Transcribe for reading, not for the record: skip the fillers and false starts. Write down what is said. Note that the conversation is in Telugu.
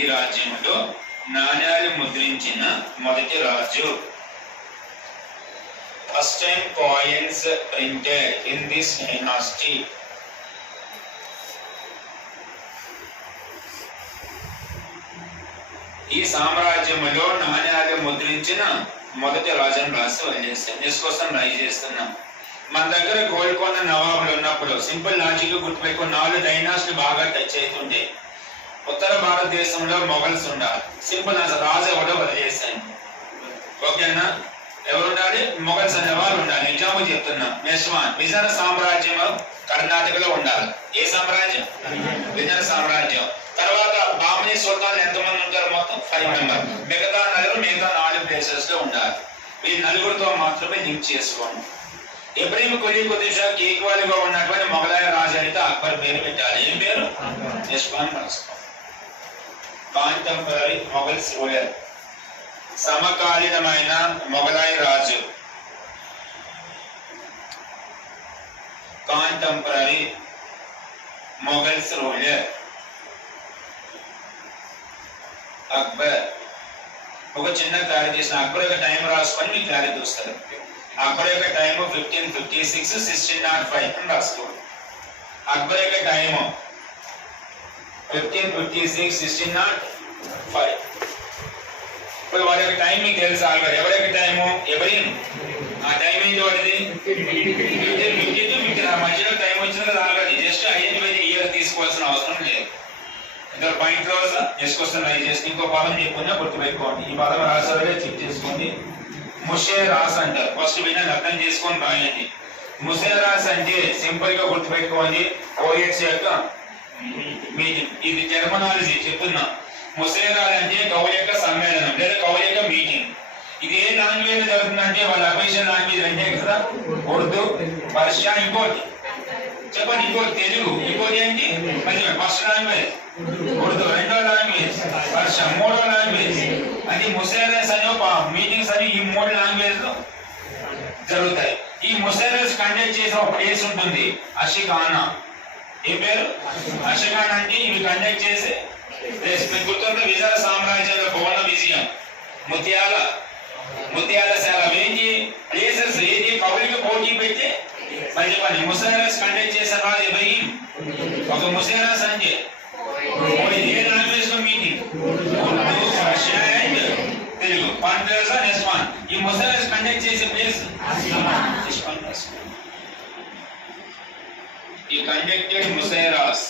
ఈ రాజ్యంలో నాణ్యాలు ముద్రించిన మొదటి రాజు. First time coins printed in this dynasty. ఈ సామ్రాజ్యంలో నాణ్యాలు ముద్రించిన మొదటి రాజును రాసి వదిలేస్తాం. నెక్స్ట్ క్వశ్చన్ ట్రై చేస్తున్నాం. మన దగ్గర గోల్కొండ నవాబులు ఉన్నప్పుడు సింపుల్ లాజిక్ గుర్తుపెట్టుకుని 4 డైనాస్టీ బాగా టచ్ అవుతుండే. ఉత్తర భారతదేశంలో మొఘల్స్ ఉండాలి. సింపుల్ రాజు ఎవడో వదిలేసాను. ఓకేనా? ఎవరుండాలి? మొఘల్స్ అనే వాళ్ళు ఉండాలి. ఎగ్జాంపుల్ చెప్తున్నా. నెక్స్ట్ వన్, విజయనగర సామ్రాజ్యం కర్ణాటకలో ఉండాలి. ఏ సామ్రాజ్యం? విజయనగర సామ్రాజ్యం. తర్వాత బామిని సుల్తాన్ ఎంతమంది ఉంటారు? మొత్తం 5 మెంబర్. మిగతా నలుగురు మిగతా 4 ప్లేసెస్ లో ఉండాలి. ఈ నలుగురితో మాత్రమే లింక్ చేసుకోండి. ఇబ్రహీం కులీ కుతుబ్ షా ఈక్వల్ గా ఉన్నటువంటి మొఘలాయ రాజు అయితే అక్బర్ పేరు పెట్టాలి. ఏం పేరు? Contemporary Mughals ruler. సమకాలీనమైన మొఘలాయ రాజు. Contemporary Mughals ruler Akbar. ఒక చిన్న క్లారిటీ చేసిన అక్బర్ యొక్క టైం రాసుకొని మీకు క్లారిటీ వస్తుంది. అక్బర్ యొక్క టైం 1556 1605 అని రాసుకోండి. అక్బర్ యొక్క టైం 1556 1605. ఇప్పుడు వారి యొక్క టైం మీకు తెలుసు ఆల్రెడీ. ఎవరి యొక్క టైము? ఇబ్రహీం. ఆ టైం ఏంటి వాడిది? 1550 to 15. ఆ మధ్యలో టైం వచ్చింది కదా ఆల్రెడీ. జస్ట్ ఐడెంటిఫై ఇయర్ తీసుకోవాల్సిన అవసరం లేదు. ఇద్దరు పాయింట్ రోజు నెక్స్ట్ క్వశ్చన్ ట్రై చేసి ఇంకో పదం చెప్పుకున్నా గుర్తుపెట్టుకోండి. ఈ పదం రాసారే చెక్ చేసుకోండి. ముషేరాస్ అంటారు. ఫస్ట్ వినండి, అర్థం చేసుకొని రాయండి. ముషేరాస్ అంటే సింపుల్ గా గుర్తుపెట్టుకోండి, పోయెట్స్ యొక్క మీటింగ్. ఇది టెర్మినాలజీ చెప్తున్నా. ముషేరాస్ అంటే కవుల యొక్క సమ్మేళనం లేదా కవుల యొక్క మీటింగ్. ఇది ఏ లాంగ్వేజ్ జరుగుతుందంటే వాళ్ళ అఫీషియల్ లాంగ్వేజ్ అంటే కదా ఉర్దూ, పర్షియా, ఇంకోటి చెప్పండి, ఇంకోటి తెలుగు, ఇంకోటి ఏంటి? ఫస్ట్ లాంగ్వేజ్ ఉర్దూ, రెండో లాంగ్వేజ్ పర్షియా, మూడో లాంగ్వేజ్ అది ముషేరస్ అనే మీటింగ్స్ అని ఈ 3 లాంగ్వేజ్ లో జరుగుతాయి. ఈ ముషేరస్ కండక్ట్ చేసే ఒక ప్లేస్ ఉంటుంది, అషిఖానా. ఏ పేరు? అషిఖానా అంటే ఇవి కండక్ట్ చేసే ప్లేస్. మీకు గుర్తుంటే విజయ సామ్రాజ్యంలో భువన విజయం, ముత్యాలశాల ఏంటి ప్లేసెస్ ఏది కవులకు పోటీ పెట్టి మరి చెప్పండి. ముషేరస్ కండక్ట్ చేసే రాజు ఇబ్రహీం. ఒక ముషేరస్ అంటే ఏ లాంగ్వేజ్ లో meeting? Urdu, Persia and Telugu. Conference next one. ఈ ముషేరస్ కండక్ట్ చేసే ప్లేస్ ఈ కండక్టెడ్ ముషేరస్